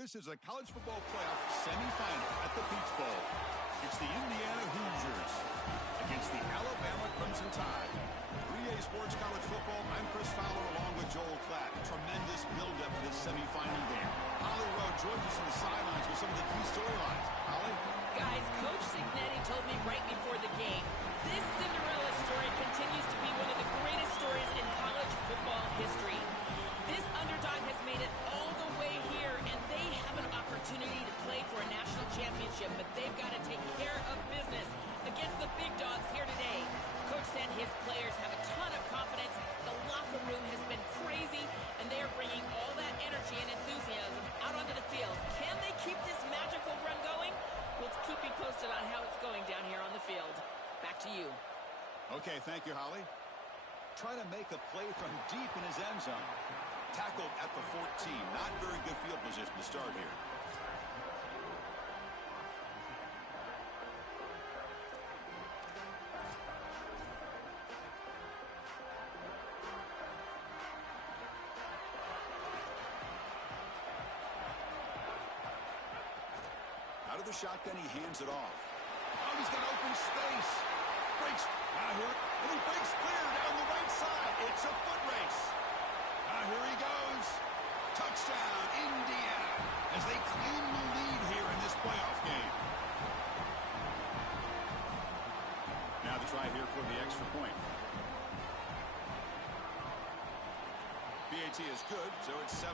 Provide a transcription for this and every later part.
This is a college football playoff semifinal at the Peach Bowl. It's the Indiana Hoosiers against the Alabama Crimson Tide. 3A Sports College Football, I'm Chris Fowler along with Joel Klatt. Tremendous build-up for this semifinal game. Holly Rowe joins us on the sidelines with some of the key storylines. Holly? Guys, Coach Cignetti told me right before the game, this Cinderella story continues to be one of the greatest stories in college football history. This underdog has made it all the way here, and they have an opportunity to play for a national championship, but they've got to take care of business against the big dogs here today. Coach said his players have a ton of confidence. The locker room has been crazy, and they are bringing all that energy and enthusiasm out onto the field. Can they keep this magical run going? We'll keep you posted on how it's going down here on the field. Back to you. Okay, thank you, Holly. Trying to make a play from deep in his end zone. Tackled at the 14. Not very good field position to start here. Out of the shotgun, he hands it off. Oh, he's got open space. Breaks out here, and he breaks clear down the right side. It's a foot race. Here he goes. Touchdown, Indiana, as they claim the lead here in this playoff game. Now the try here for the extra point. PAT is good, so it's 7-0.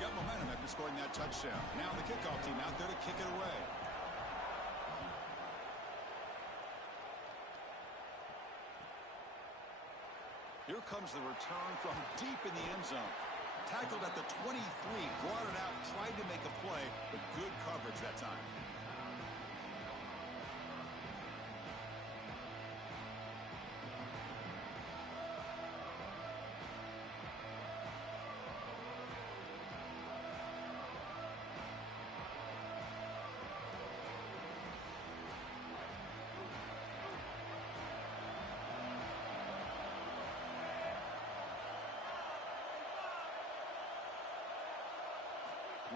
Got momentum after scoring that touchdown. Now the kickoff team out there to kick it away. Here comes the return from deep in the end zone. Tackled at the 23, brought it out, tried to make a play, but good coverage that time.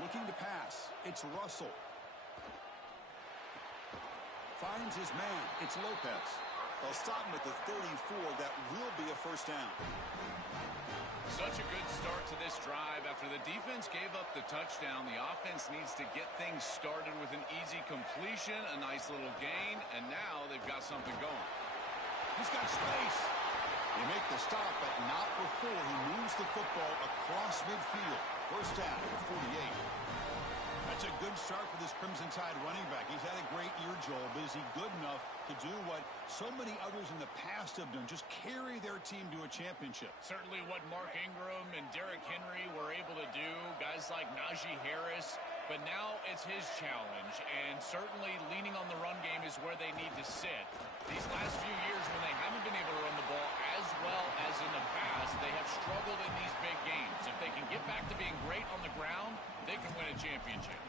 Looking to pass. It's Russell. Finds his man. It's Lopez. They'll stop him at the 34. That will be a first down. Such a good start to this drive. After the defense gave up the touchdown, the offense needs to get things started with an easy completion, a nice little gain, and now they've got something going. He's got space. They make the stop, but not before he moves the football across midfield. First down at 48. That's a good start for this Crimson Tide running back. He's had a great year, Joel, but is he good enough to do what so many others in the past have done, just carry their team to a championship? Certainly what Mark Ingram and Derrick Henry were able to do, guys like Najee Harris, but now it's his challenge, and certainly leaning on the run game is where they need to sit. These last few years when they haven't been able to run the ball as well as in the past, they have struggled in these big games. If they can get back to being great on the ground, they can win a championship.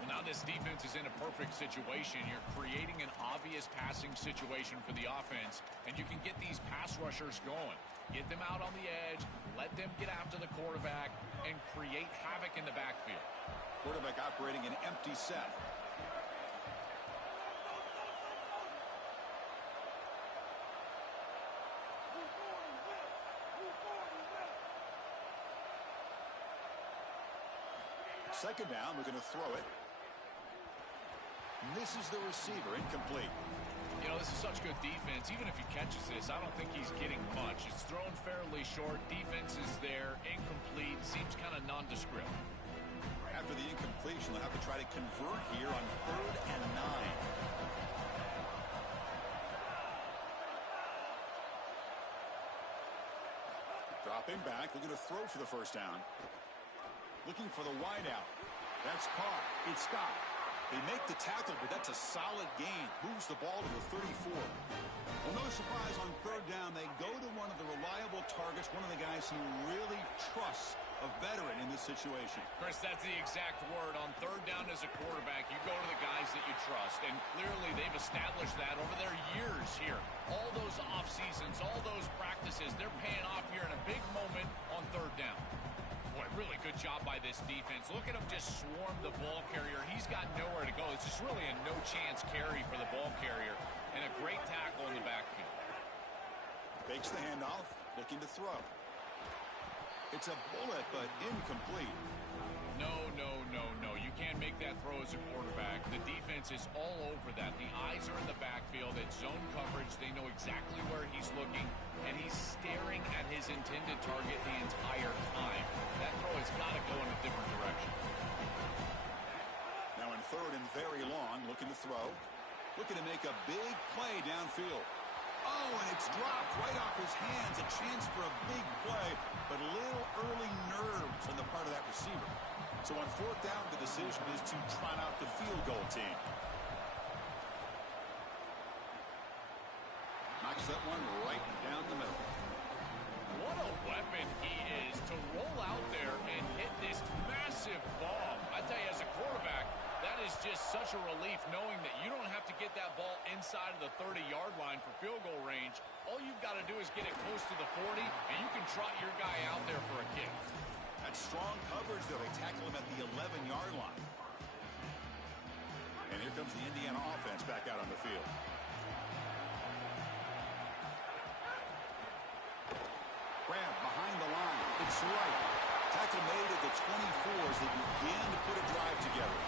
Well, now this defense is in a perfect situation. You're creating an obvious passing situation for the offense, and you can get these pass rushers going. Get them out on the edge, let them get after the quarterback, and create havoc in the backfield. Quarterback operating an empty set. Second down, we're going to throw it. Misses the receiver, incomplete. You know, this is such good defense. Even if he catches this, I don't think he's getting much. It's thrown fairly short. Defense is there, incomplete, seems kind of nondescript. After the incompletion, they'll have to try to convert here on 3rd and 9. Dropping back, looking to throw for the first down. Looking for the wideout. That's caught. It's Scott. They make the tackle, but that's a solid gain. Moves the ball to the 34. Well, no surprise on 3rd down. They go to one of the reliable targets, one of the guys he really trusts a veteran in this situation. Chris, that's the exact word. On third down as a quarterback, you go to the guys that you trust, and clearly they've established that over their years here. All those off seasons, all those practices, they're paying off here in a big moment on third down. Boy, really good job by this defense. Look at him just swarm the ball carrier. He's got nowhere to go. It's just really a no-chance carry for the ball carrier, and a great tackle in the backfield. Fakes the handoff, looking to throw. It's a bullet, but incomplete. No. You can't make that throw as a quarterback. The defense is all over that. The eyes are in the backfield. It's zone coverage. They know exactly where he's looking, and he's staring at his intended target the entire time. That throw has got to go in a different direction. Now in third and very long, looking to throw. Looking to make a big play downfield. Oh, and it's dropped right off his hands. A chance for a big play, but a little early nerves on the part of that receiver. So on fourth down, the decision is to trot out the field goal team. Knocks that one right down the middle. What a weapon he is to roll out there and hit this massive bomb. I tell you, as a quarterback, that is just such a relief knowing that you don't have to get that ball inside of the 30-yard line for field goal range. All you've got to do is get it close to the 40, and you can trot your guy out there for a kick. That's strong coverage, though. They tackle him at the 11-yard line. And here comes the Indiana offense back out on the field. Grab behind the line. It's right. Tackle made at the 24 as they begin to put a drive together.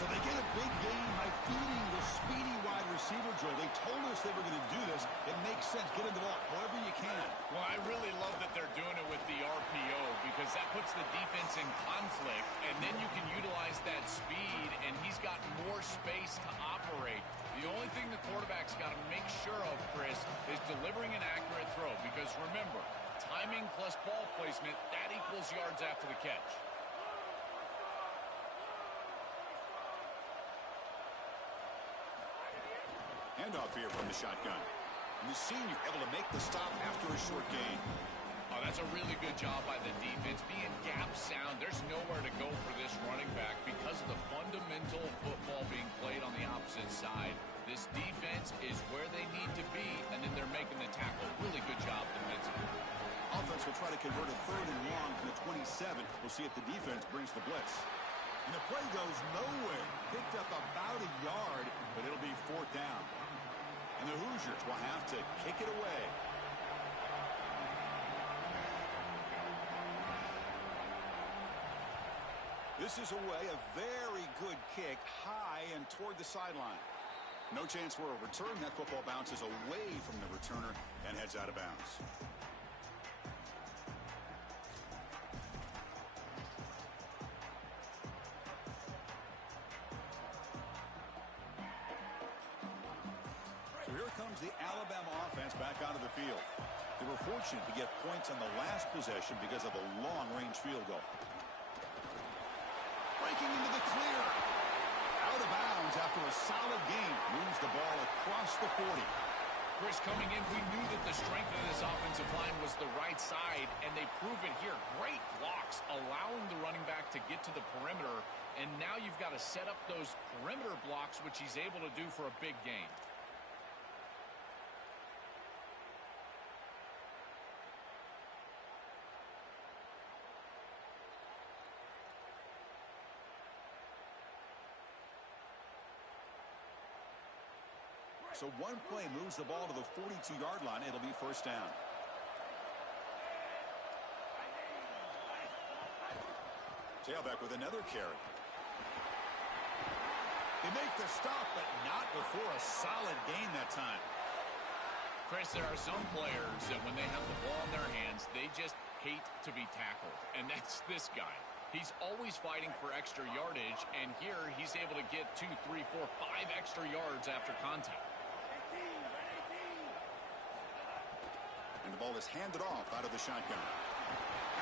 So they get a big gain by feeding the speedy wide receiver drill. They told us they were going to do this. It makes sense. Get him the ball however you can. Well, I really love that they're doing it with the RPO because that puts the defense in conflict, and then you can utilize that speed, and he's got more space to operate. The only thing the quarterback's got to make sure of, Chris, is delivering an accurate throw because, remember, timing plus ball placement, that equals yards after the catch. Handoff here from the shotgun. And the senior able to make the stop after a short gain. Oh, that's a really good job by the defense. Being gap sound, there's nowhere to go for this running back because of the fundamental football being played on the opposite side. This defense is where they need to be, and then they're making the tackle. Really good job defensively. Offense will try to convert a third and long from the 27. We'll see if the defense brings the blitz. And the play goes nowhere. Picked up about a yard, but it'll be fourth down. And the Hoosiers will have to kick it away. This is away, a very good kick, high and toward the sideline. No chance for a return. That football bounces away from the returner and heads out of bounds. So here comes the Alabama offense back onto the field. They were fortunate to get points on the last possession because of a long-range field goal. Breaking into the clear. Out of bounds after a solid game. Moves the ball across the 40. Chris, coming in, we knew that the strength of this offensive line was the right side, and they prove it here. Great blocks, allowing the running back to get to the perimeter, and now you've got to set up those perimeter blocks, which he's able to do for a big gain. So one play moves the ball to the 42-yard line. It'll be first down. Tailback with another carry. They make the stop, but not before a solid gain that time. Chris, there are some players that when they have the ball in their hands, they just hate to be tackled. And that's this guy. He's always fighting for extra yardage, and here he's able to get 2, 3, 4, 5 extra yards after contact. And the ball is handed off out of the shotgun.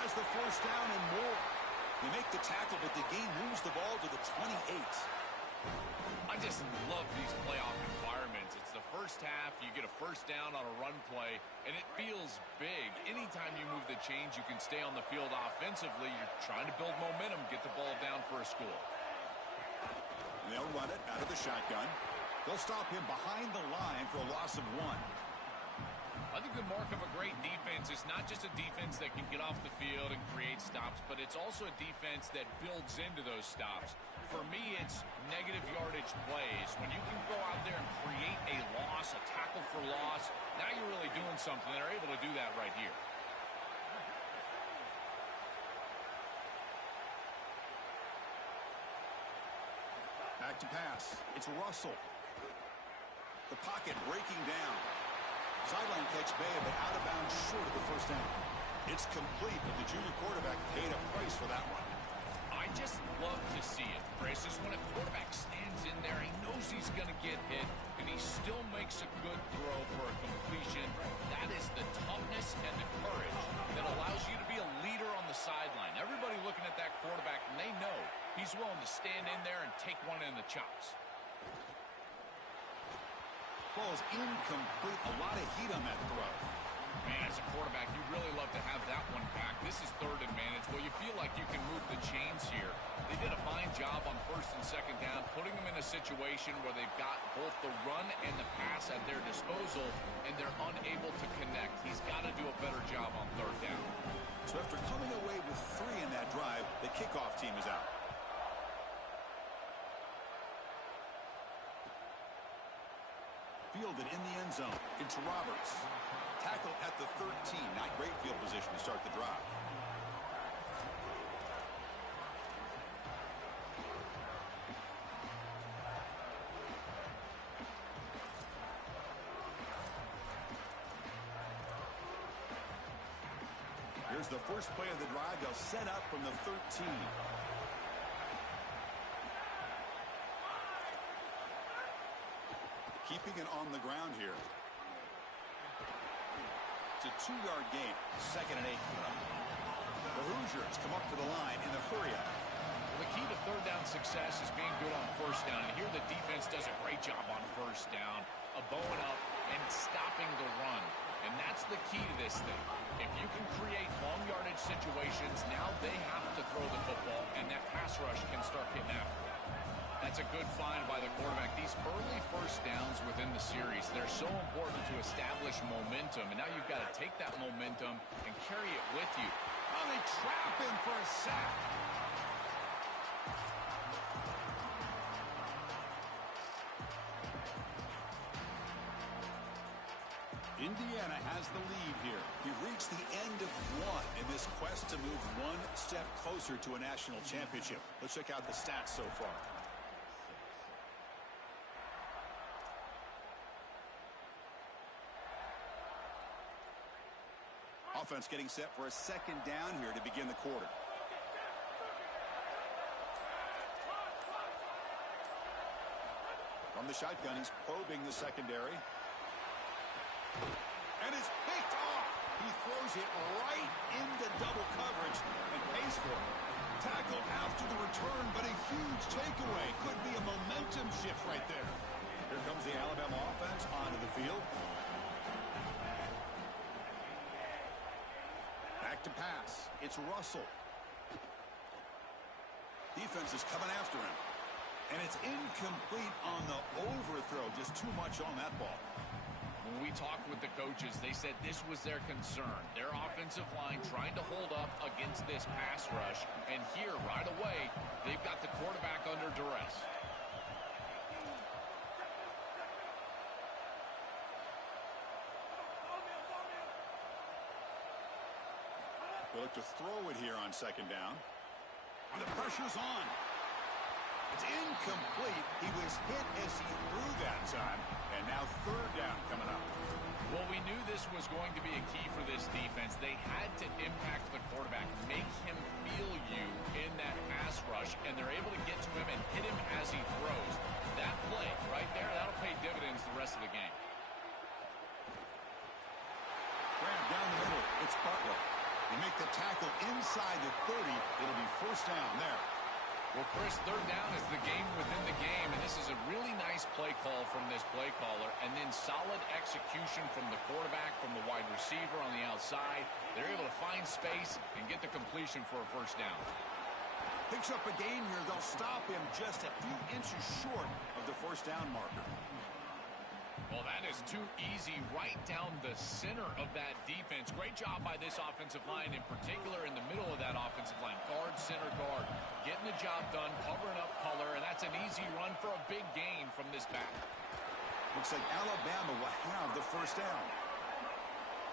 Has the first down and more. They make the tackle, but the game moves the ball to the 28. I just love these playoff environments. It's the first half. You get a first first down on a run play, and it feels big. Anytime you move the chains, you can stay on the field offensively. You're trying to build momentum, get the ball down for a score. They'll run it out of the shotgun. They'll stop him behind the line for a loss of 1. I think the mark of a great defense is not just a defense that can get off the field and create stops, but it's also a defense that builds into those stops. For me, it's negative yardage plays. When you can go out there and create a loss, a tackle for loss, now you're really doing something. They're able to do that right here. Back to pass. It's Russell. The pocket breaking down. Sideline catch may have been out of bounds short of the first down. It's complete, but the junior quarterback paid a price for that one. I just love to see it, Chris. Just when a quarterback stands in there, he knows he's going to get hit, and he still makes a good throw for a completion. That is the toughness and the courage that allows you to be a leader on the sideline. Everybody looking at that quarterback, and they know he's willing to stand in there and take one in the chops. Falls incomplete. A lot of heat on that throw. Man, as a quarterback, you'd really love to have that one back. This is third and managed. Well, you feel like you can move the chains here. They did a fine job on first and second down, putting them in a situation where they've got both the run and the pass at their disposal, and they're unable to connect. He's got to do a better job on third down. So after coming away with 3 in that drive, the kickoff team is out. Fielded in the end zone. It's Roberts. Tackle at the 13. Not great field position to start the drive. Here's the first play of the drive. They'll set up from the 13. Keeping it on the ground here. It's a 2-yard gain. 2nd and 8 coming up. The Hoosiers come up to the line in the hurry up. The key to third down success is being good on first down. And here the defense does a great job on first down, bowing up and stopping the run. And that's the key to this thing. If you can create long yardage situations, now they have to throw the football, and that pass rush can start getting after it. That's a good find by the quarterback. These early first downs within the series, they're so important to establish momentum. And now you've got to take that momentum and carry it with you. Oh, they trap him for a sack. Indiana has the lead here. We've reached the end of 1 in this quest to move 1 step closer to a national championship. Let's check out the stats so far. Offense getting set for a 2nd down here to begin the quarter. From the shotgun, he's probing the secondary. And it's picked off. He throws it right into double coverage and pays for it. Tackle after the return, but a huge takeaway. Could be a momentum shift right there. Here comes the Alabama offense onto the field. Back to pass. It's Russell. Defense is coming after him. And it's incomplete on the overthrow. Just too much on that ball. When we talked with the coaches, they said this was their concern. Their offensive line trying to hold up against this pass rush. And here, right away, they've got the quarterback under duress. They look to throw it here on 2nd down. And the pressure's on. It's incomplete. He was hit as he threw that time. And now 3rd down coming up. Well, we knew this was going to be a key for this defense. They had to impact the quarterback, make him feel you in that pass rush, and they're able to get to him and hit him as he throws. That play right there, that'll pay dividends the rest of the game. Grab down the middle. It's Butler. They make the tackle inside the 30. It'll be 1st down there. Well, Chris, third down is the game within the game, and this is a really nice play call from this play caller, and then solid execution from the quarterback, from the wide receiver on the outside. They're able to find space and get the completion for a first down. Picks up a gain here. They'll stop him just a few inches short of the first down marker. Well, that is too easy right down the center of that defense. Great job by this offensive line, in particular in the middle of that offensive line. Guard, center guard, getting the job done, covering up color, and that's an easy run for a big gain from this back. Looks like Alabama will have the first down.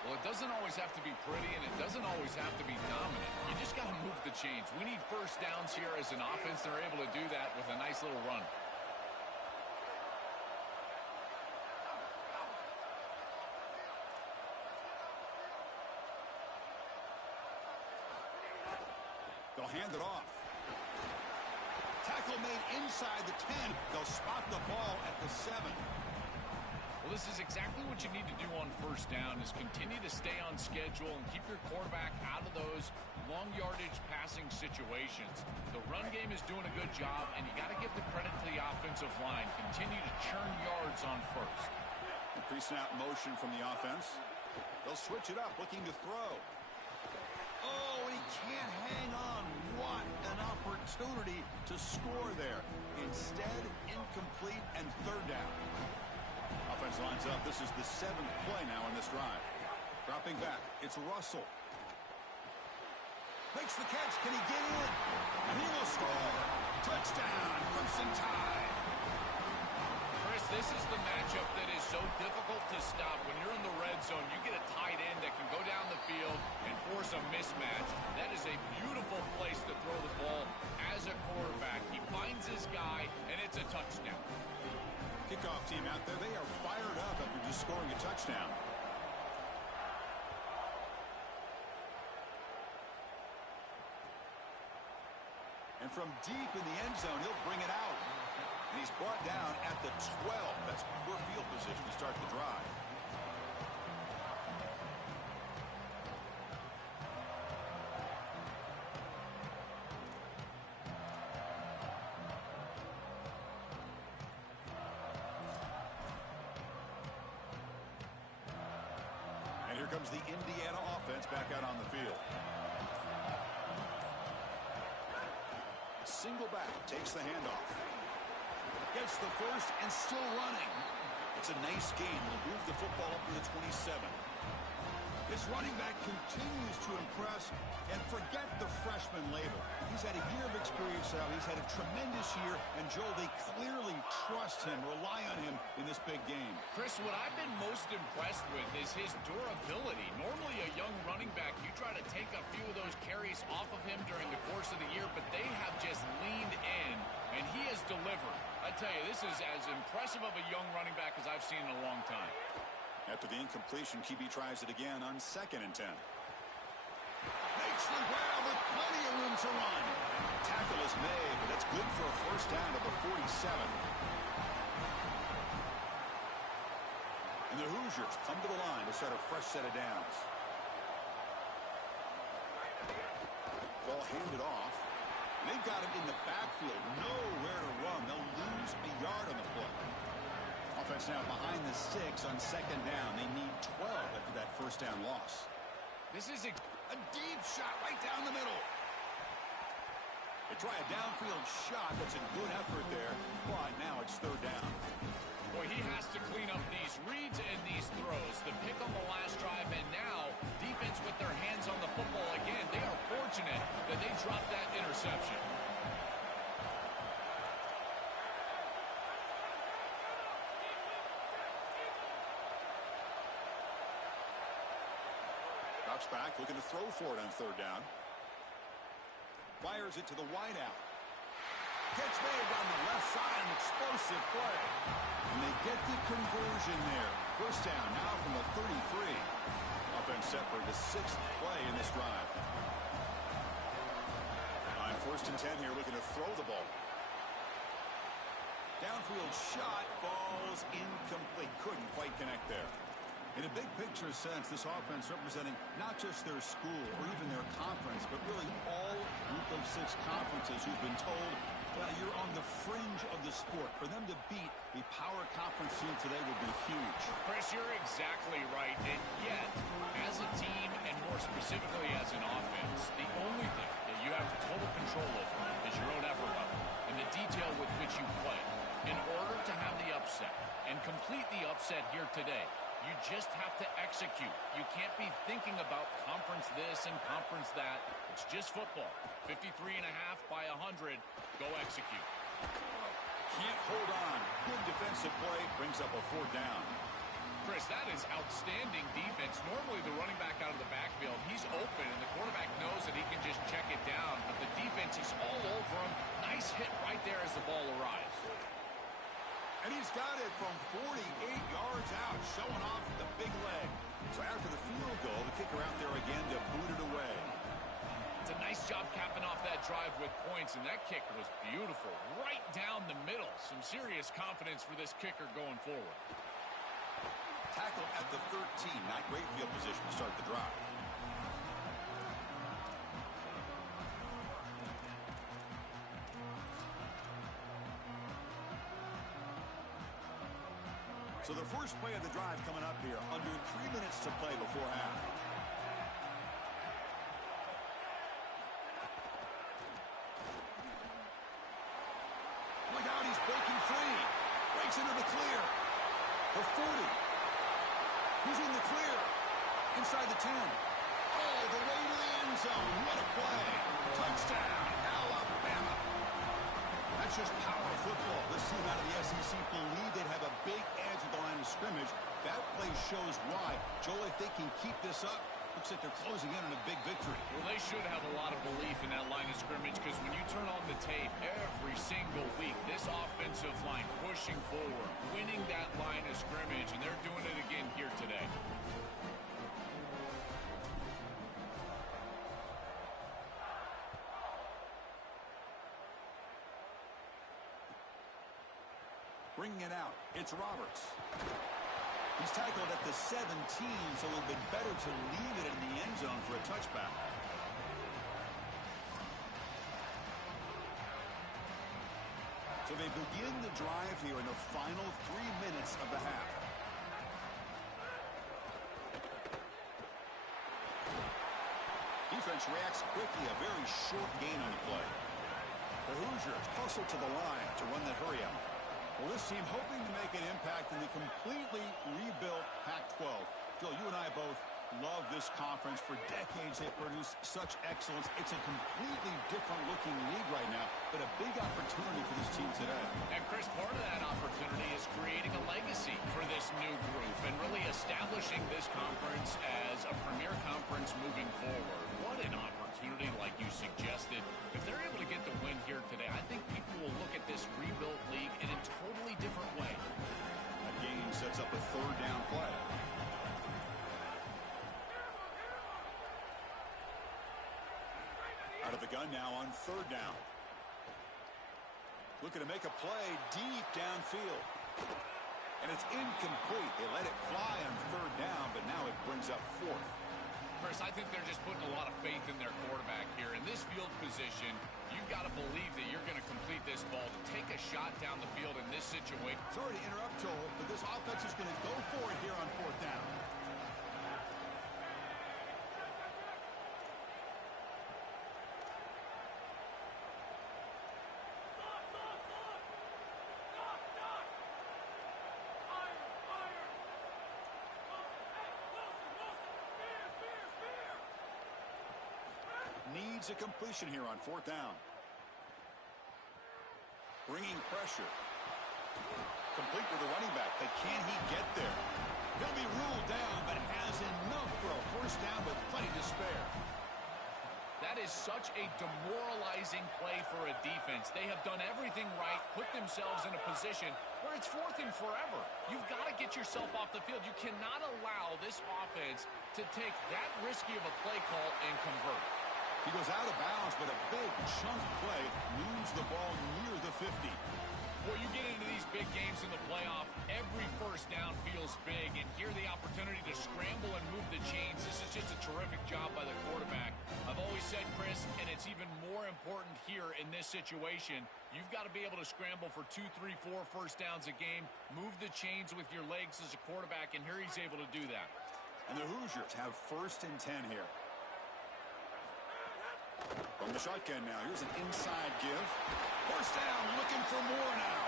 Well, it doesn't always have to be pretty, and it doesn't always have to be dominant. You just got to move the chains. We need first downs here as an offense. They're able to do that with a nice little run. They'll hand it off. Tackle made inside the 10. They'll spot the ball at the 7. Well, this is exactly what you need to do on first down, is continue to stay on schedule and keep your quarterback out of those long yardage passing situations. The run game is doing a good job, and you got to give the credit to the offensive line. Continue to churn yards on first. A pre-snap motion from the offense. They'll switch it up, looking to throw. Oh, and he can't hang on. What an opportunity to score there. Instead, incomplete and third down. Offense lines up. This is the 7th play now in this drive. Dropping back. It's Russell. Makes the catch. Can he get in? And he will score. Touchdown, Crimson Tide. Chris, this is the matchup that is so difficult to stop. When you're in the red zone, you get a tight end that can go down the field and force a mismatch. That is a beautiful place to throw the ball as a quarterback. He finds his guy, and it's a touchdown. Kickoff team out there. They are fired up after just scoring a touchdown. And from deep in the end zone, he'll bring it out. And he's brought down at the 12. That's poor field position to start the drive. And here comes the Indiana offense back out on the field. Single back, takes the handoff. Gets the first and still running. It's a nice gain. Will move the football up to the 27. This running back continues to impress, and forget the freshman label. He's had a year of experience now. He's had a tremendous year, and Joel, they clearly trust him, rely on him in this big game. Chris, what I've been most impressed with is his durability. Normally a young running back, you try to take a few of those carries off of him during the course of the year, but they have just leaned in, and he has delivered. I tell you, this is as impressive of a young running back as I've seen in a long time. After the incompletion, QB tries it again on 2nd and 10. Makes the grab with plenty of room to run. Tackle is made, but that's good for a first down at the 47. And the Hoosiers come to the line to start a fresh set of downs. Ball handed off. And they've got him in the backfield. Nowhere to run. They'll lose a yard on the play. Offense now behind the 6 on 2nd down. They need 12 after that first down loss. This is a deep shot right down the middle. They try a downfield shot. That's a good effort there. But now it's 3rd down. Boy, he has to clean up these reads and these throws. The pick on the last drive, and now defense with their hands on the football again. They are fortunate that they dropped that interception. Drops back, looking to throw for it on 3rd down. Fires it to the wideout. Catch made on the left side, an explosive play. And they get the conversion there. First down now from the 33. Offense set for the 6th play in this drive. On 1st and 10 here, looking to throw the ball. Downfield shot falls incomplete. Couldn't quite connect there. In a big picture sense, this offense representing not just their school or even their conference, but really all group of 6 conferences who've been told, well, you're on the fringe of the sport. For them to beat a power conference team today would be huge. Chris, you're exactly right. And yet, as a team, and more specifically as an offense, the only thing that you have total control over is your own effort level and the detail with which you play. In order to have the upset and complete the upset here today, you just have to execute. You can't be thinking about conference this and conference that. It's just football. 53.5 by 100. Go execute. Can't hold on. Good defensive play brings up a 4th down. Chris, that is outstanding defense. Normally the running back out of the backfield, he's open, and the quarterback knows that he can just check it down. But the defense is all over him. Nice hit right there as the ball arrives. And he's got it from 48 yards out, showing off the big leg. So after the field goal, the kicker out there again to boot it away. It's a nice job capping off that drive with points, and that kick was beautiful. Right down the middle. Some serious confidence for this kicker going forward. Tackle at the 13. Not great field position to start the drive. So the first play of the drive coming up here. Under 3 minutes to play before half. Look out, he's breaking free. Breaks into the clear. The 40. He's in the clear. Inside the 10. Oh, the way to the end zone. What a play. Touchdown, Alabama. That's just power football. This team out of the SEC believe they'd have a big edge at the line of scrimmage. That play shows why. Joel, if they can keep this up, looks like they're closing in on a big victory. Well, they should have a lot of belief in that line of scrimmage, because when you turn on the tape every single week, this offensive line pushing forward, winning that line of scrimmage, and they're doing it again here today. Bringing it out, it's Roberts. He's tackled at the 17, so it would have been better to leave it in the end zone for a touchback. So they begin the drive here in the final 3 minutes of the half. Defense reacts quickly, a very short gain on the play. The Hoosiers hustle to the line to run the hurry out. Well, this team hoping to make an impact in the completely rebuilt Pac-12. Joel, you and I both love this conference. For decades, they've produced such excellence. It's a completely different-looking league right now, but a big opportunity for this team today. And, Chris, part of that opportunity is creating a legacy for this new group and really establishing this conference as a premier conference moving forward. What an opportunity, like you suggested. If they're able to get the win here today, I think people will look at this rebuilt league in a totally different way. That game sets up a 3rd down play. Out of the gun now on 3rd down. Looking to make a play deep downfield. And it's incomplete. They let it fly on 3rd down, but now it brings up 4th. Chris, I think they're just putting a lot of faith in their quarterback here. In this field position, you've got to believe that you're going to complete this ball to take a shot down the field in this situation. Sorry to interrupt, Joel, but this offense is going to go for it here on 4th down. Needs a completion here on 4th down. Bringing pressure. Complete with the running back, but can he get there? He'll be ruled down, but has enough for a 1st down with plenty to spare. That is such a demoralizing play for a defense. They have done everything right, put themselves in a position where it's 4th and forever. You've got to get yourself off the field. You cannot allow this offense to take that risky of a play call and convert. He goes out of bounds, but a big chunk play moves the ball near the 50. Well, you get into these big games in the playoff, every first down feels big, and here the opportunity to scramble and move the chains. This is just a terrific job by the quarterback. I've always said, Chris, and it's even more important here in this situation, you've got to be able to scramble for 2, 3, 4 first downs a game, move the chains with your legs as a quarterback, and here he's able to do that. And the Hoosiers have 1st and 10 here. From the shotgun now, here's an inside give. 1st down, looking for more now.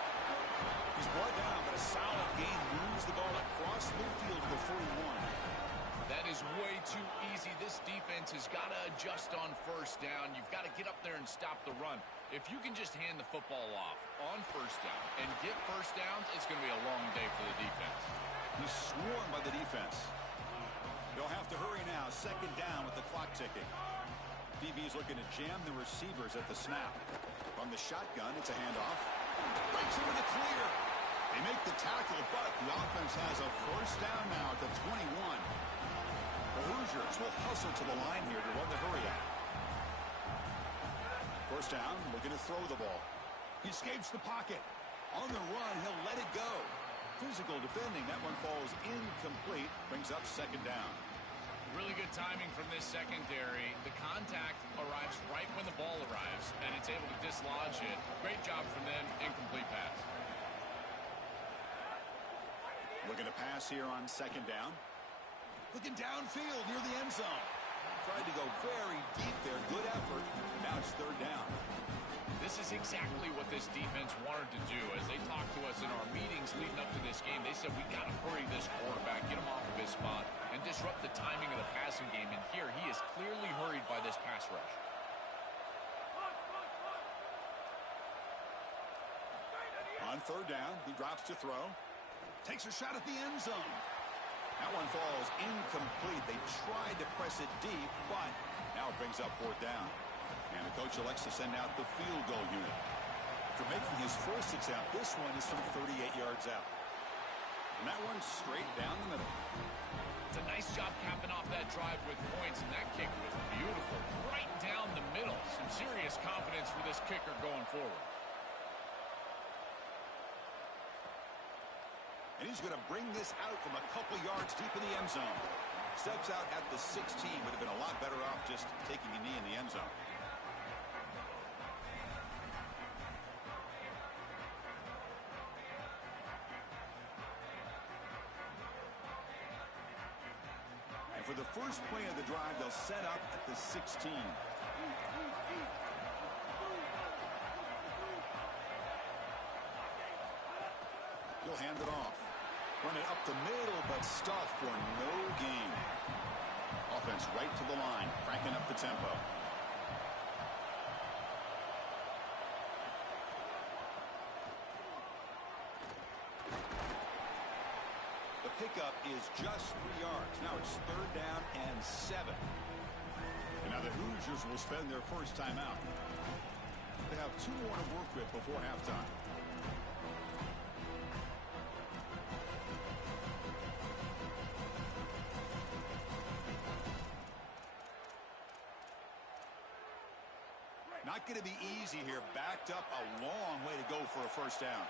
He's brought down, but a solid gain moves the ball across midfield to the 41. That is way too easy. This defense has got to adjust on 1st down. You've got to get up there and stop the run. If you can just hand the football off on 1st down and get 1st downs, it's going to be a long day for the defense. He's swarmed by the defense. They'll have to hurry now. 2nd down with the clock ticking. DB's looking to jam the receivers at the snap. From the shotgun, it's a handoff. Breaks into the clear. They make the tackle, but the offense has a 1st down now at the 21. The Hoosiers will hustle to the line here to run the hurry out. 1st down, looking to throw the ball. He escapes the pocket. On the run, he'll let it go. Physical defending. That one falls incomplete. Brings up 2nd down. Really good timing from this secondary. The contact arrives right when the ball arrives, and it's able to dislodge it. Great job from them. Incomplete pass. Looking to pass here on 2nd down. Looking downfield near the end zone. Tried to go very deep there. Good effort. Now it's 3rd down. This is exactly what this defense wanted to do. As they talked to us in our meetings leading up to this game, they said, we got to hurry this quarterback, get him off of his spot, and disrupt the timing of the passing game. And here, he is clearly hurried by this pass rush. On 3rd down, he drops to throw. Takes a shot at the end zone. That one falls incomplete. They tried to press it deep, but now it brings up 4th down. And the coach elects to send out the field goal unit. After making his 1st attempt, this one is from 38 yards out. And that one's straight down the middle. It's a nice job capping off that drive with points, and that kick was beautiful. Right down the middle. Some serious confidence for this kicker going forward. And he's going to bring this out from a couple yards deep in the end zone. Steps out at the 16. Would have been a lot better off just taking a knee in the end zone. And for the first play of the drive, they'll set up at the 16. He'll hand it off. Run it up the middle, but stuffed for no gain. Offense right to the line, cranking up the tempo. The pickup is just 3 yards. Now it's 3rd down and 7. And now the Hoosiers will spend their first timeout. They have 2 more to work with before halftime. Not going to be easy here. Backed up a long way to go for a 1st down.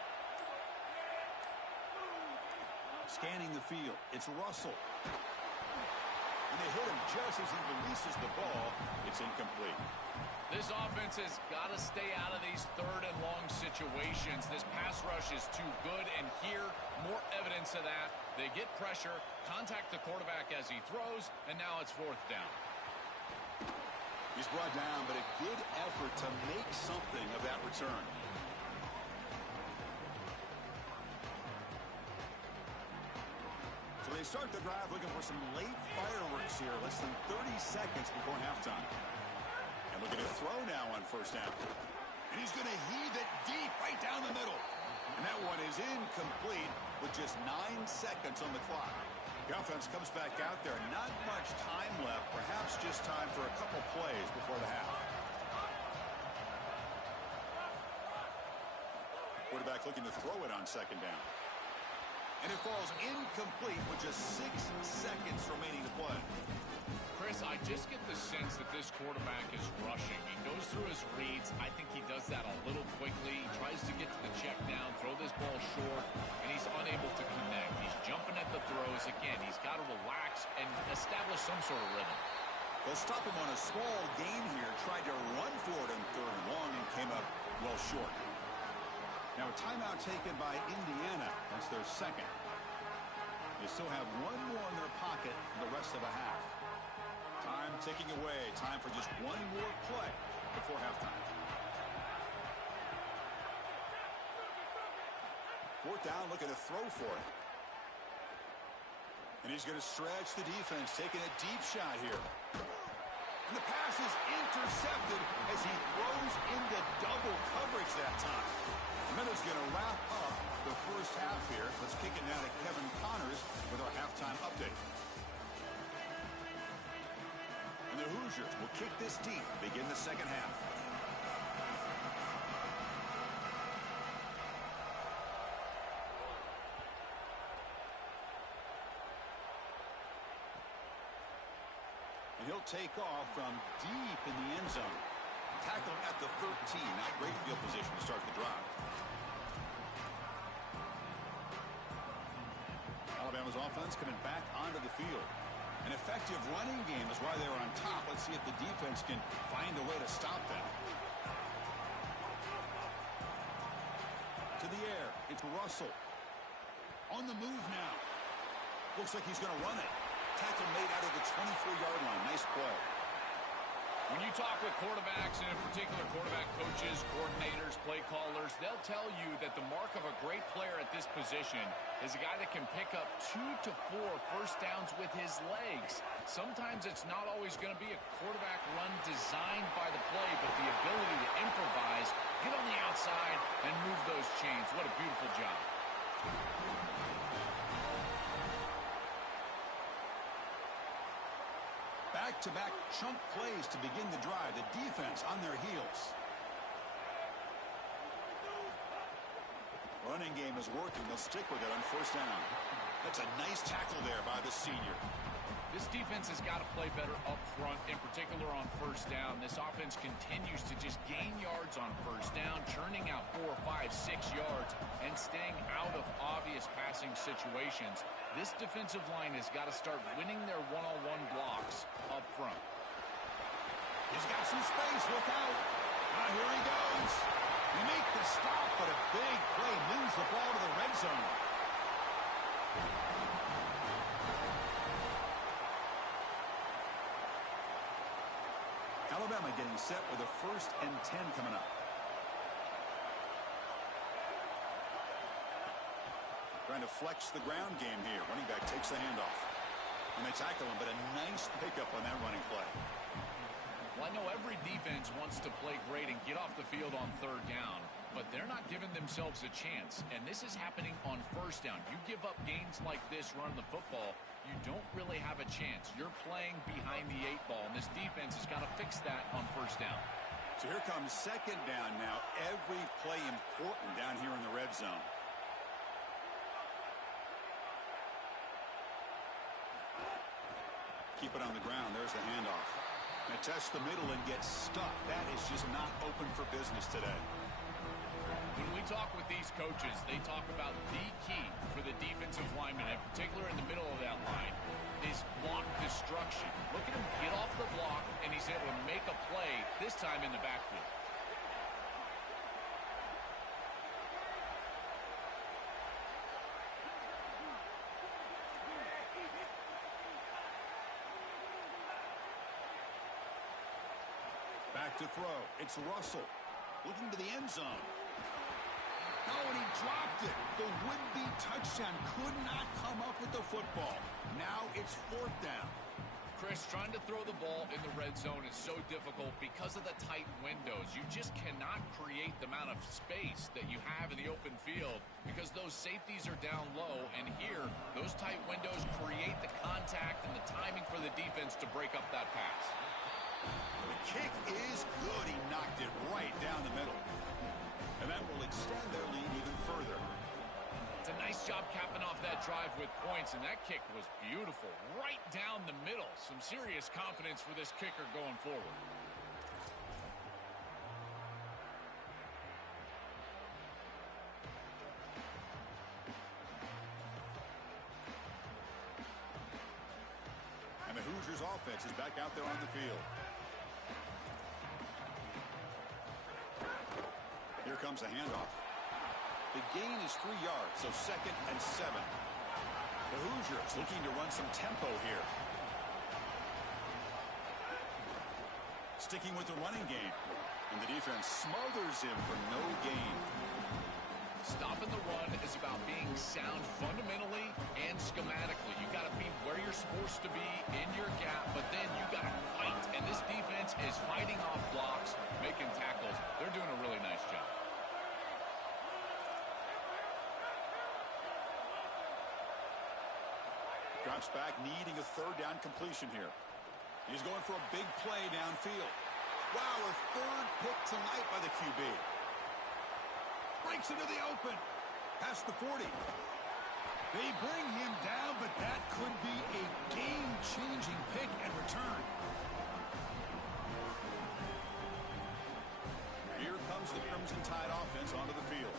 Scanning the field. It's Russell. And they hit him just as he releases the ball. It's incomplete. This offense has got to stay out of these 3rd and long situations. This pass rush is too good, and here, more evidence of that. They get pressure, contact the quarterback as he throws, and now it's 4th down. He's brought down, but a good effort to make something of that return. So they start the drive looking for some late fireworks here, less than 30 seconds before halftime. And looking to throw now on 1st down. And he's going to heave it deep right down the middle. And that one is incomplete with just 9 seconds on the clock. The offense comes back out there. Not much time left. Perhaps just time for a couple plays before the half. Quarterback looking to throw it on 2nd down. And it falls incomplete with just 6 seconds remaining to play. Chris, I just get the sense that this quarterback is rushing. He goes through his reads. I think he does that a little quickly. He tries to get to the check down, throw this ball short, and he's unable to connect. He's jumping at the throws. Again, he's got to relax and establish some sort of rhythm. They'll stop him on a small gain here. Tried to run for it on 3rd and long and came up well short. Now a timeout taken by Indiana. That's their second. They still have one more in their pocket for the rest of the half. Time ticking away. Time for just one more play before halftime. 4th down, looking to throw for it. And he's going to stretch the defense, taking a deep shot here. And the pass is intercepted as he throws into double coverage that time. The Minnows going to wrap up the first half here. Let's kick it now to Kevin Connors with our halftime update. And the Hoosiers will kick this deep to begin the second half. And he'll take off from deep in the end zone. Tackle at the 13. Not great field position to start the drive. Alabama's offense coming back onto the field. An effective running game is why they were on top. Let's see if the defense can find a way to stop them. To the air. It's Russell. On the move now. Looks like he's going to run it. Tackle made out of the 24-yard line. Nice play. When you talk with quarterbacks, and in particular quarterback coaches, coordinators, play callers, they'll tell you that the mark of a great player at this position is a guy that can pick up 2 to 4 first downs with his legs. Sometimes it's not always going to be a quarterback run designed by the play, but the ability to improvise, get on the outside, and move those chains. What a beautiful job. Back-to-back chunk plays to begin the drive. The defense on their heels. Running game is working. They'll stick with it on first down. That's a nice tackle there by the senior. This defense has got to play better up front, in particular on first down. This offense continues to just gain yards on first down, churning out 4, 5, 6 yards, and staying out of obvious passing situations. This defensive line has got to start winning their one-on-one blocks up front. He's got some space. Look out. Here he goes. They make the stop, but a big play moves the ball to the red zone. Alabama getting set with a 1st and 10 coming up. Trying to flex the ground game here. Running back takes the handoff. And they tackle him, but a nice pickup on that running play. Well, I know every defense wants to play great and get off the field on 3rd down, but they're not giving themselves a chance. And this is happening on first down. You give up gains like this running the football, you don't really have a chance. You're playing behind the 8 ball, and this defense has got to fix that on first down. So here comes 2nd down now. Every play important down here in the red zone. Keep it on the ground. There's the handoff. They test the middle and get stuck. That is just not open for business today. When we talk with these coaches, they talk about the key for the defensive lineman, in particular in the middle of that line, is block destruction. Look at him get off the block, and he's able to make a play, this time in the backfield. Back to throw. It's Russell. Looking to the end zone. Oh, and he dropped it. The would-be touchdown could not come up with the football. Now it's 4th down. Chris, trying to throw the ball in the red zone is so difficult because of the tight windows. You just cannot create the amount of space that you have in the open field because those safeties are down low, and here, those tight windows create the contact and the timing for the defense to break up that pass. The kick is good. He knocked it right down the middle. And that will extend their lead even further. a nice job capping off that drive with points, and that kick was beautiful. Right down the middle. Some serious confidence for this kicker going forward. And the Hoosiers offense is back out there on the field. Here comes the handoff. The gain is 3 yards, so 2nd and 7. The Hoosiers looking to run some tempo here. Sticking with the running game. And the defense smothers him for no gain. Stopping the run is about being sound fundamentally and schematically. You got to be where you're supposed to be in your gap, but then you got to fight. And this defense is fighting off blocks, making tackles. They're doing a really nice job. Drops back, needing a 3rd down completion here. He's going for a big play downfield. Wow, a 3rd pick tonight by the QB. Breaks into the open. Past the 40. They bring him down, but that could be a game-changing pick and return. Here comes the Crimson Tide offense onto the field.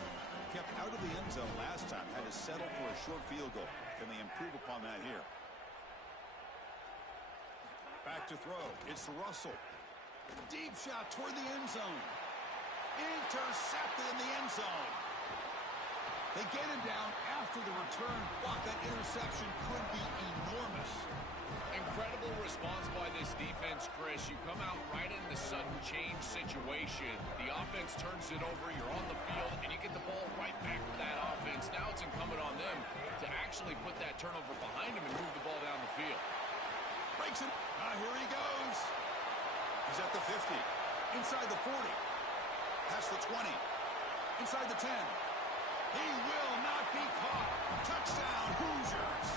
Kept out of the end zone last time. Had to settle for a short field goal. Can they improve upon that here? Back to throw. It's Russell. Deep shot toward the end zone. Intercepted in the end zone. They get him down after the return. Block. That interception could be enormous. Incredible response by this defense, Chris. You come out right in the sudden change situation. The offense turns it over. You're on the field, and you get the ball right back to that offense. Now it's incumbent on them to actually put that turnover behind them and move the ball down the field. Breaks it. Here he goes. He's at the 50. Inside the 40. Past the 20. Inside the 10. He will not be caught. Touchdown, Hoosiers.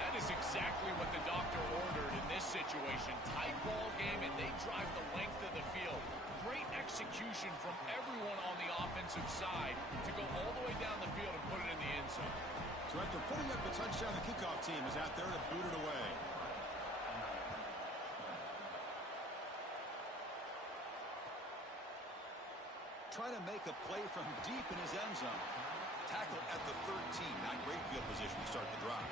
That is exactly what the doctor ordered in this situation. Tight ball game, and they drive the length of the field. Great execution from everyone on the offensive side to go all the way down the field and put it in the end zone. So after putting up a touchdown, the kickoff team is out there to boot it away. Try to make a play from deep in his end zone. Tackle at the 13. Not great field position to start the drive.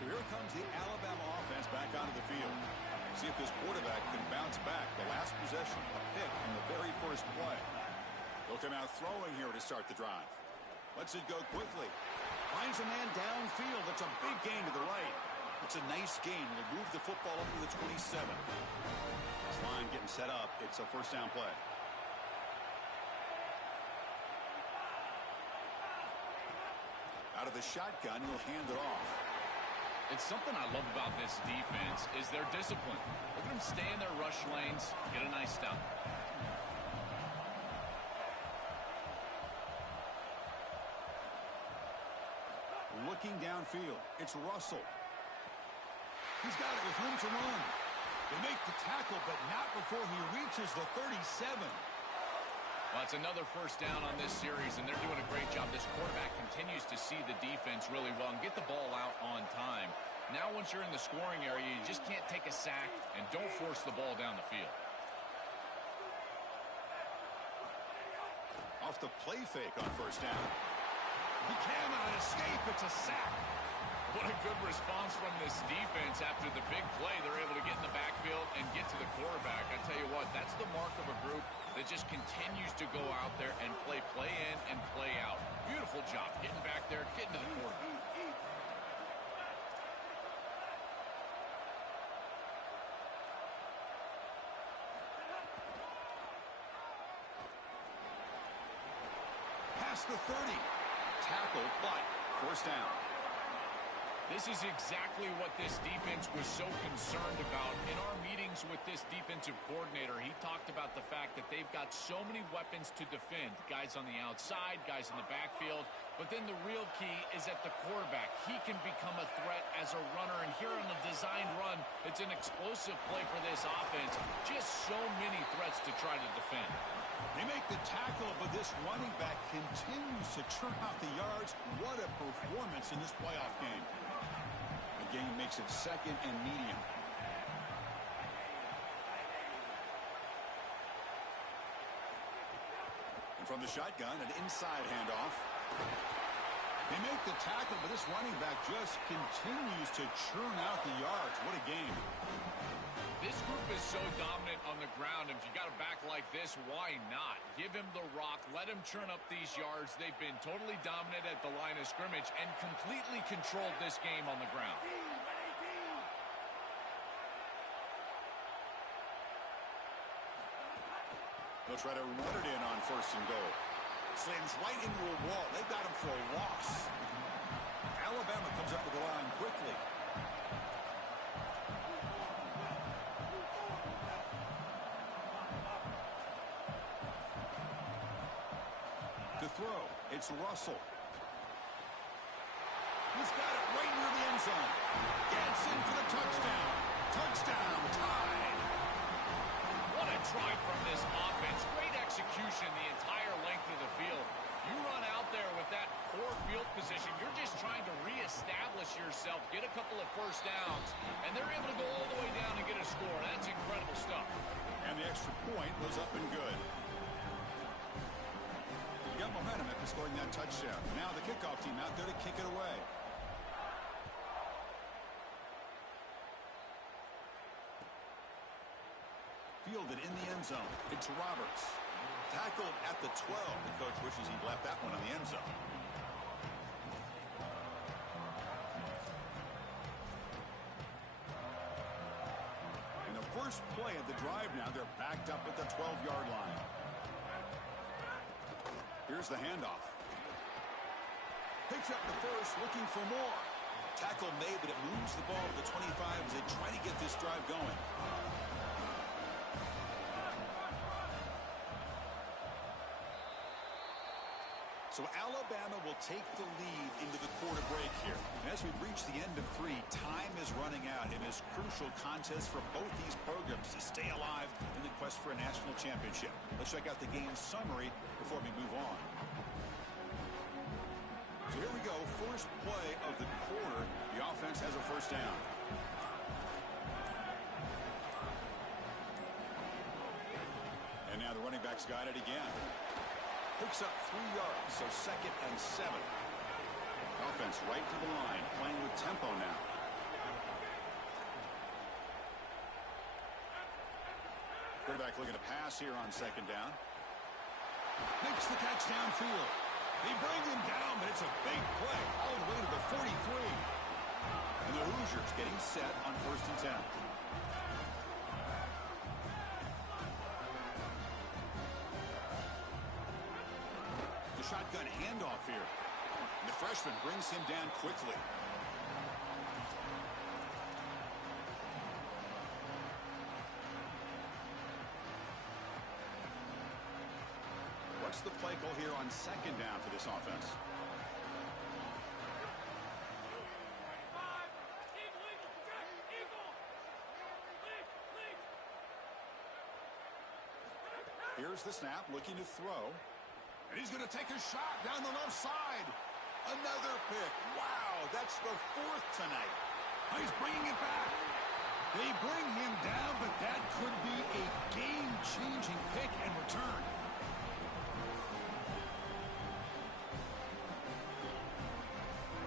So here comes the Alabama offense back onto the field. See if this quarterback can bounce back. The last possession, a pick in the very first play. They'll come out throwing here to start the drive. Lets it go quickly. Finds a man downfield. That's a big gain to the right. It's a nice gain. Will move the football up to the 27. This line getting set up. It's a 1st down play. Out of the shotgun, he'll hand it off. It's something I love about this defense is their discipline. Look at them stay in their rush lanes, get a nice stop. Looking downfield, it's Russell. He's got it with room to run. They make the tackle, but not before he reaches the 37. Well, it's another 1st down on this series, and they're doing a great job. This quarterback continues to see the defense really well and get the ball out on time. Now, once you're in the scoring area, you just can't take a sack and don't force the ball down the field. Off the play fake on 1st down. He cannot escape. It's a sack. What a good response from this defense after the big play. They're able to get in the backfield and get to the quarterback. I tell you what, that's the mark of a group that just continues to go out there and play in and play out. Beautiful job getting back there, getting to the quarterback. Past the 30. Tackle, but 1st down. This is exactly what this defense was so concerned about. In our meetings with this defensive coordinator, he talked about the fact that they've got so many weapons to defend. Guys on the outside, guys in the backfield. But then the real key is at the quarterback. He can become a threat as a runner. And here on the designed run, it's an explosive play for this offense. Just so many threats to try to defend. They make the tackle, but this running back continues to churn out the yards. What a performance in this playoff game. The game makes it 2nd and medium. And from the shotgun, an inside handoff. They make the tackle, but this running back just continues to churn out the yards. What a game. This group is so dominant on the ground. If you got a back like this, why not? Give him the rock. Let him churn up these yards. They've been totally dominant at the line of scrimmage and completely controlled this game on the ground. They'll try to run it in on 1st and goal. Slams right into a wall. They've got him for a loss. Alabama comes up to the line quickly. To throw, it's Russell. He's got it right near the end zone. Gets in for the touchdown. Touchdown, tied. What a drive from this offense. Great execution the entire length of the field. You run out there with that poor field position. You're just trying to reestablish yourself, get a couple of first downs, and they're able to go all the way down and get a score. That's incredible stuff. And the extra point was up and good. You got momentum after scoring that touchdown. Now the kickoff team out there to kick it away. Fielded in the end zone. It's Roberts. Tackled at the 12. The coach wishes he left that one in the end zone. And the first play of the drive now, they're backed up at the 12-yard line. Here's the handoff. Picks up the first, looking for more. Tackle made, but it moves the ball to the 25 as they try to get this drive going. So Alabama will take the lead into the quarter break here. And as we reach the end of 3, time is running out in this crucial contest for both these programs to stay alive in the quest for a national championship. Let's check out the game summary before we move on. So here we go, first play of the quarter. The offense has a first down. And now the running back's got it again. Picks up 3 yards, so 2nd and 7. Offense right to the line, playing with tempo now. Quarterback looking to pass here on 2nd down. Makes the catch downfield. They bring him down, but it's a big play all the way to the 43. And the Hoosiers getting set on 1st and 10. Shotgun handoff here. And the freshman brings him down quickly. What's the play call here on 2nd down for this offense? Here's the snap, looking to throw. And he's going to take a shot down the left side. Another pick. Wow, that's the 4th tonight. Oh, he's bringing it back. They bring him down, but that could be a game-changing pick and return.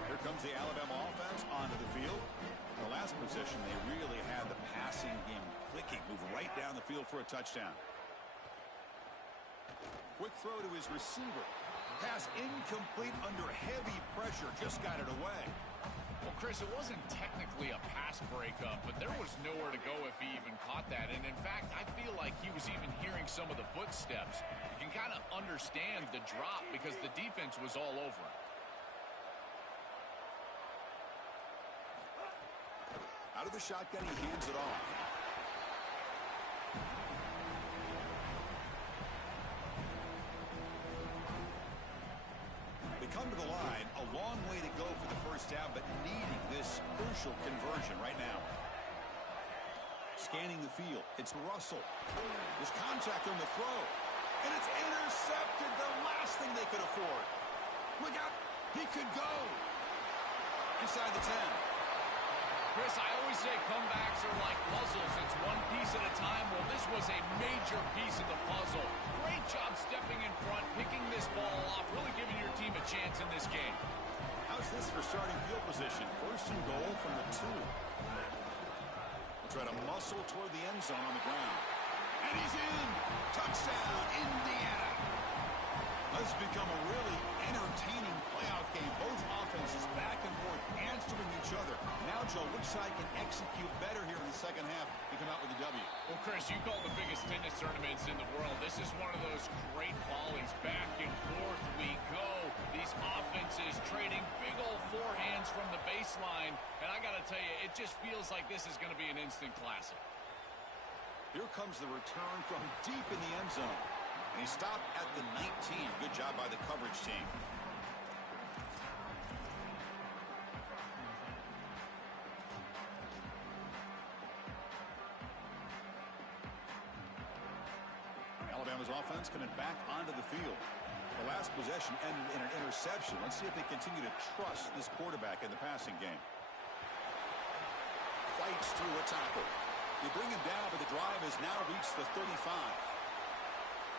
Here comes the Alabama offense onto the field. In the last possession, they really had the passing game clicking. Move right down the field for a touchdown. Quick throw to his receiver. Pass incomplete under heavy pressure. Just got it away. Well, Chris, it wasn't technically a pass breakup, but there was nowhere to go if he even caught that. And in fact, I feel like he was even hearing some of the footsteps. You can kind of understand the drop because the defense was all over him. Out of the shotgun, he hands it off. They come to the line, a long way to go for the first down, but needing this crucial conversion right now. Scanning the field, it's Russell. There's contact on the throw, and it's intercepted, the last thing they could afford. Look out, he could go. Inside the 10. Chris, I always say comebacks are like puzzles. It's one piece at a time. Well, this was a major piece of the puzzle. Great job stepping in front, picking this ball off, really giving your team a chance in this game. How's this for starting field position? First and goal from the 2. We'll try to muscle toward the end zone on the ground. And he's in. Touchdown, Indiana. This has become a really entertaining playoff game. Both offenses back and forth, answering each other. Now, Joe, which side can execute better here in the second half to come out with a W? Well, Chris, you call the biggest tennis tournaments in the world. This is one of those great volleys. Back and forth we go. These offenses trading big old forehands from the baseline. And I got to tell you, it just feels like this is going to be an instant classic. Here comes the return from deep in the end zone. And he stopped at the 19. Good job by the coverage team. Alabama's offense coming back onto the field. The last possession ended in an interception. Let's see if they continue to trust this quarterback in the passing game. Fights through a tackle. They bring him down, but the drive has now reached the 35.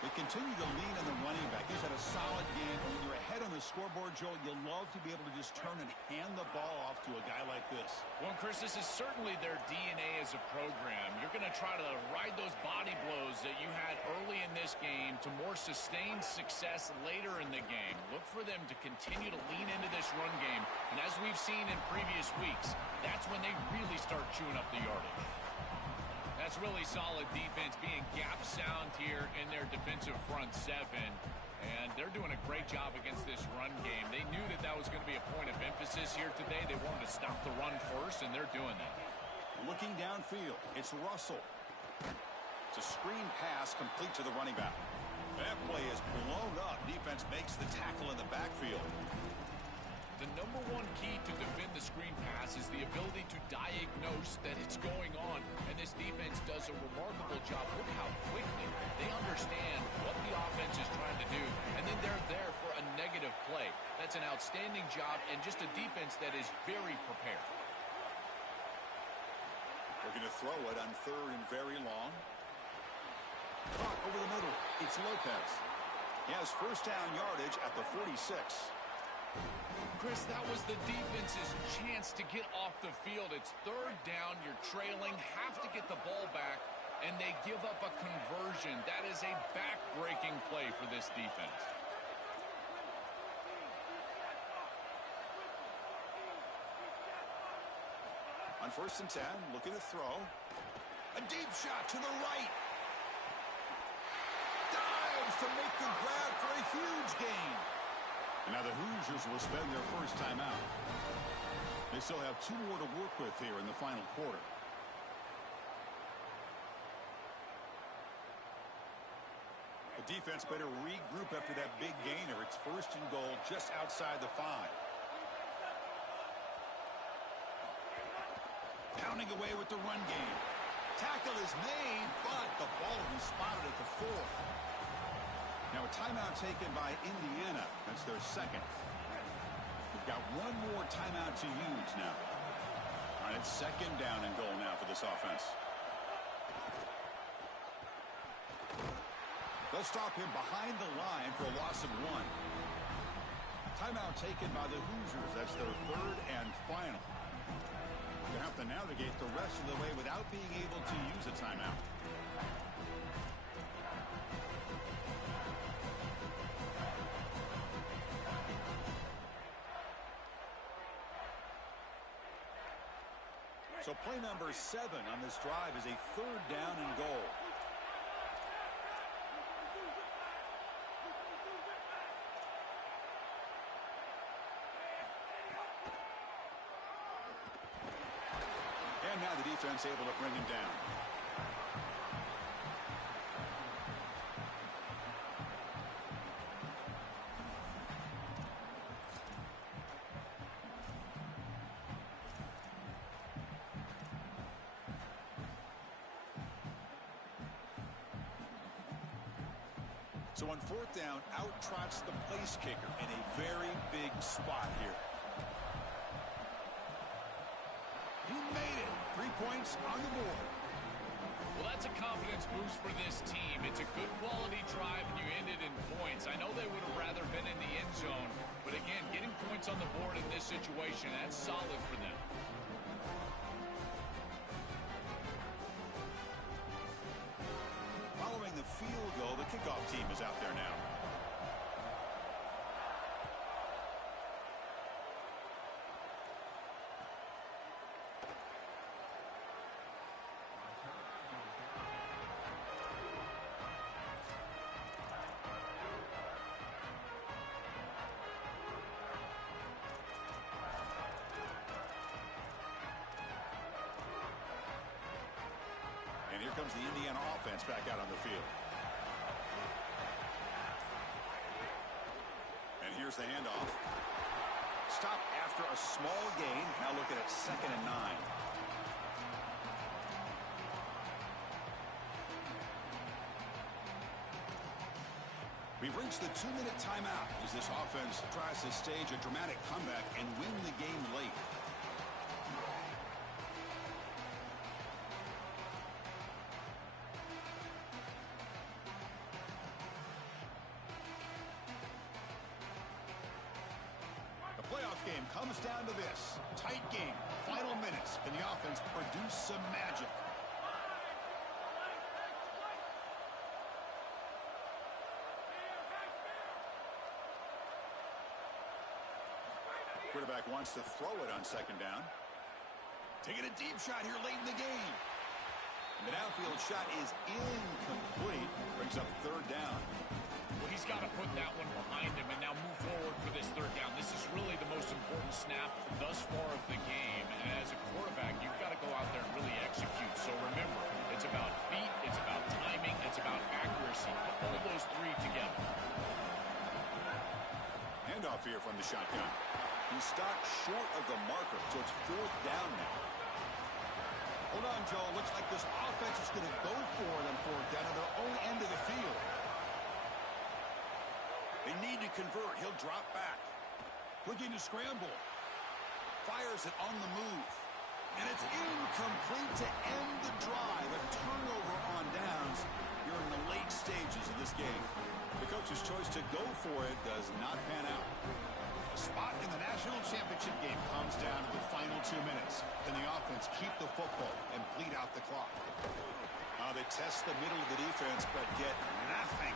They continue to lean on the running back. He's had a solid game. And when you're ahead on the scoreboard, Joe, you love to be able to just turn and hand the ball off to a guy like this. Well, Chris, this is certainly their DNA as a program. You're going to try to ride those body blows that you had early in this game to more sustained success later in the game. Look for them to continue to lean into this run game. And as we've seen in previous weeks, that's when they really start chewing up the yardage. That's really solid defense, being gap sound here in their defensive front 7. And they're doing a great job against this run game. They knew that that was going to be a point of emphasis here today. They wanted to stop the run first, and they're doing that. Looking downfield, it's Russell. It's a screen pass complete to the running back. That play is blown up. Defense makes the tackle in the backfield. The number one key to defend the screen pass is the ability to diagnose that it's going on, and this defense does a remarkable job. Look how quickly they understand what the offense is trying to do, and then they're there for a negative play. That's an outstanding job and just a defense that is very prepared. They're going to throw it on 3rd and very long. Caught over the middle. It's Lopez. He has first down yardage at the 46. Chris, that was the defense's chance to get off the field. It's 3rd down, you're trailing, have to get the ball back, and they give up a conversion. That is a back-breaking play for this defense. On 1st and 10, looking to throw. A deep shot to the right. Dives to make the grab for a huge gain. And now the Hoosiers will spend their first timeout. They still have 2 more to work with here in the final quarter. The defense better regroup after that big gainer. It's 1st and goal just outside the 5. Pounding away with the run game. Tackle is made, but the ball will be spotted at the 4. Now a timeout taken by Indiana. That's their 2nd. We've got 1 more timeout to use now. All right, it's 2nd down and goal now for this offense. They'll stop him behind the line for a loss of 1. Timeout taken by the Hoosiers. That's their 3rd and final. They have to navigate the rest of the way without being able to use a timeout. So play number 7 on this drive is a 3rd down and goal. And now defense able to bring him down. So on fourth down, out trots the place kicker in a very big spot here. He made it. 3 points on the board. Well, that's a confidence boost for this team. It's a good quality drive, and you ended in points. I know they would have rather been in the end zone, but again, getting points on the board in this situation, that's solid for them. Following the field goal, the kickoff team is out there now. And here comes the Indiana offense back out on the field. And here's the handoff. Stop after a small gain. Now looking at 2nd and 9. We've reached the 2-minute timeout as this offense tries to stage a dramatic comeback and win the game late. Game comes down to this. Tight game. Final minutes. Can the offense produce some magic? Quarterback wants to throw it on 2nd down. Taking a deep shot here late in the game. The downfield shot is incomplete. Brings up 3rd down. Well, he's got to put that one behind him and now move forward for this 3rd down. This is really the most important snap thus far of the game. And as a quarterback, you've got to go out there and really execute. So remember, it's about feet, it's about timing, it's about accuracy. Put all those 3 together. Handoff here from the shotgun. He stopped short of the marker, so it's 4th down now. Hold on, Joe. Looks like this offense is going to go for it on 4th down at their own end of the field. They need to convert. He'll drop back. Looking to scramble. Fires it on the move. And it's incomplete to end the drive. A turnover on downs here in the late stages of this game. The coach's choice to go for it does not pan out. A spot in the national championship game comes down to the final 2 minutes. Can the offense keep the football and bleed out the clock? They test the middle of the defense, but get nothing.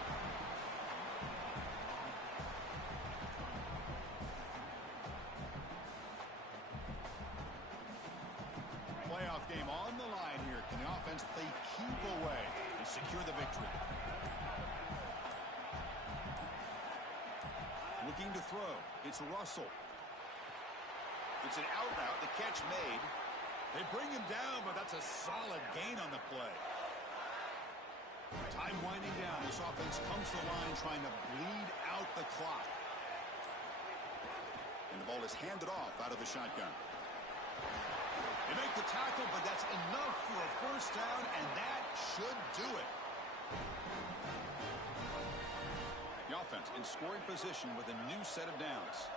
Playoff game on the line here. Can the offense they keep away and secure the victory? Looking to throw. It's Russell. It's an out route. The catch made. They bring him down, but that's a solid gain on the play. Time winding down. This offense comes to the line trying to bleed out the clock. And the ball is handed off out of the shotgun. They make the tackle, but that's enough for a 1st down, and that should do it. The offense in scoring position with a new set of downs.